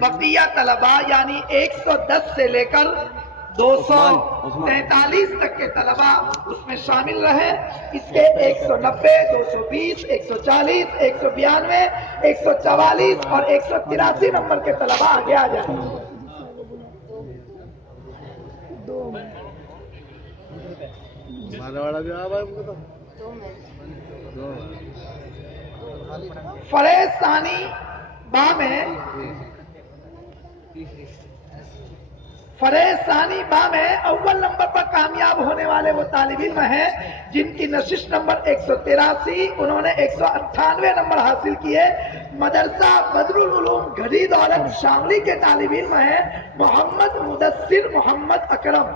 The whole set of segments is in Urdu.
بقیہ طلبہ یعنی 110 سے لے کر 243 تک کے طلبہ اس میں شامل رہے. اس کے 190 220 140 192 144 اور 183 نمبر کے طلبہ آگے آ جائیں. فریض ثانی با میں اول نمبر پر کامیاب ہونے والے وہ طالب علم ہیں جن کی نشست نمبر 183. انہوں نے 198 نمبر حاصل کیے. مدرسہ بدر العلوم گھڑی دولت شاملی کے طالب علم ہیں محمد مدثر محمد اکرم.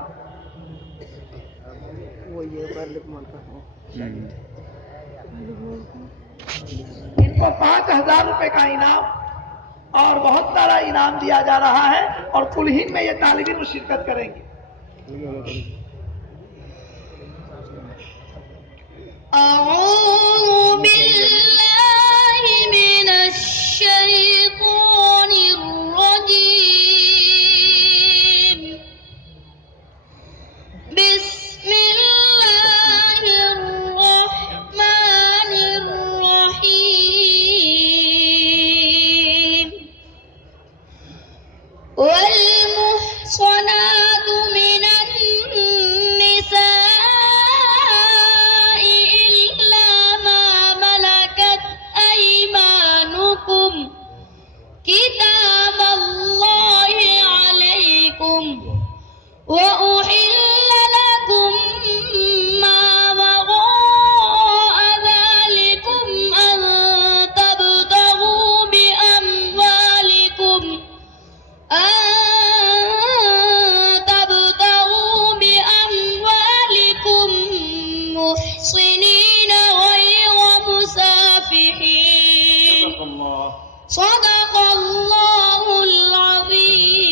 ان کو 5000 روپے کا انعام اور بہت سارا انعام دیا جا رہا ہے اور کلہین میں یہ طالب علم شرکت کریں گے. اعوذ باللہ من الشیطان الرجیم. بسم اللہ الرحمن الرحیم. والمحصنات من النساء إلا ما ملكت أيمانكم كتاب الله عليكم وأحل لكم ما وراء ذلكم أن تبتغوا بأموالكم محصنين غير مسافحين. صدق الله العظيم.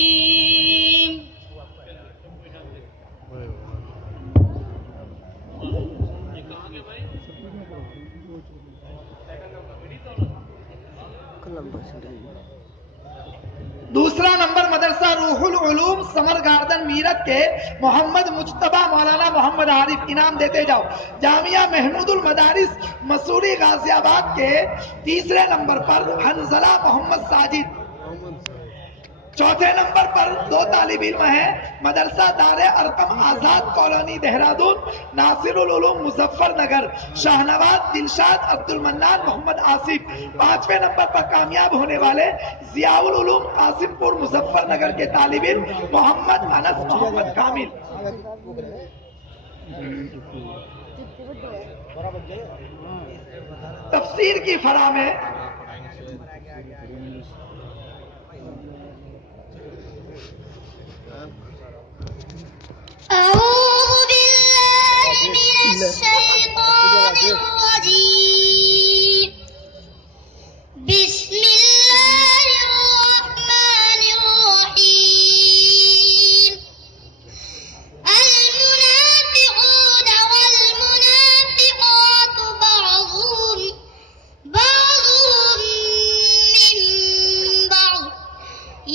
دوسرا نمبر مدرسہ روح العلوم سمر گاردن میرٹھ کے محمد مجتبیٰ مولانا محمد عارف. انعام دیتے جاؤ. جامعہ محمود المدارس مسوری غازی آباد کے تیسرے نمبر پر حنزلہ محمد ساجد. چوتھے نمبر پر 2 طالب علم ہیں مدرسہ دار ارقم آزاد کالونی دہرادون ناصر العلوم مظفر نگر شاہنواز دلشاد عبد المنان محمد آصف. 5ویں نمبر پر کامیاب ہونے والے ضیاء العلوم قاسم پور مظفر نگر کے طالب علم محمد انس محمد کامل. تفسیر کی فراہم ہے. أعوذ بالله من الشيطان الرجيم. بسم الله الرحمن الرحيم. المنافقون والمنافقات بعضهم من بعض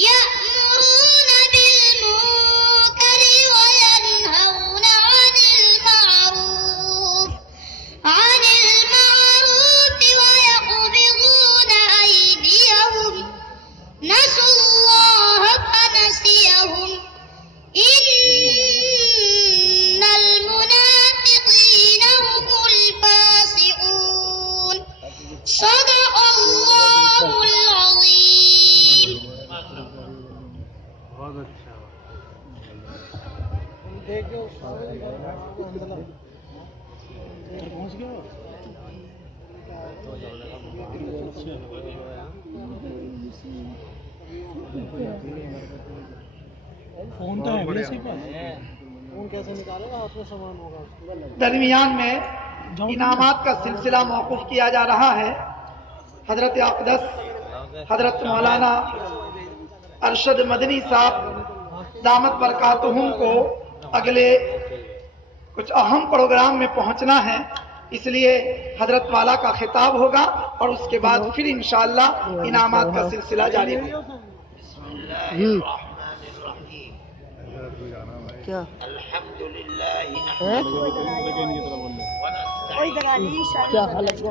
يأمرون بالمنكر وينهون عن المعروف ويقبضون أيديهم. نسوا الله فنسيهم. إن المنافقين هم الفاسقون. صدق الله العظيم. درمیان میں انعامات کا سلسلہ موقوف کیا جا رہا ہے. حضرت اقدس حضرت مولانا ارشد مدنی صاحب دامت برکاتہم کو اگلے کچھ اہم پروگرام میں پہنچنا ہے، اس لیے حضرت والا کا خطاب ہوگا. اور اس کے بعد پھر انشاءاللہ انعامات کا سلسلہ جاری ہوگا. بسم اللہ الرحمن الرحیم. کیا الحمدللہ کیا حالت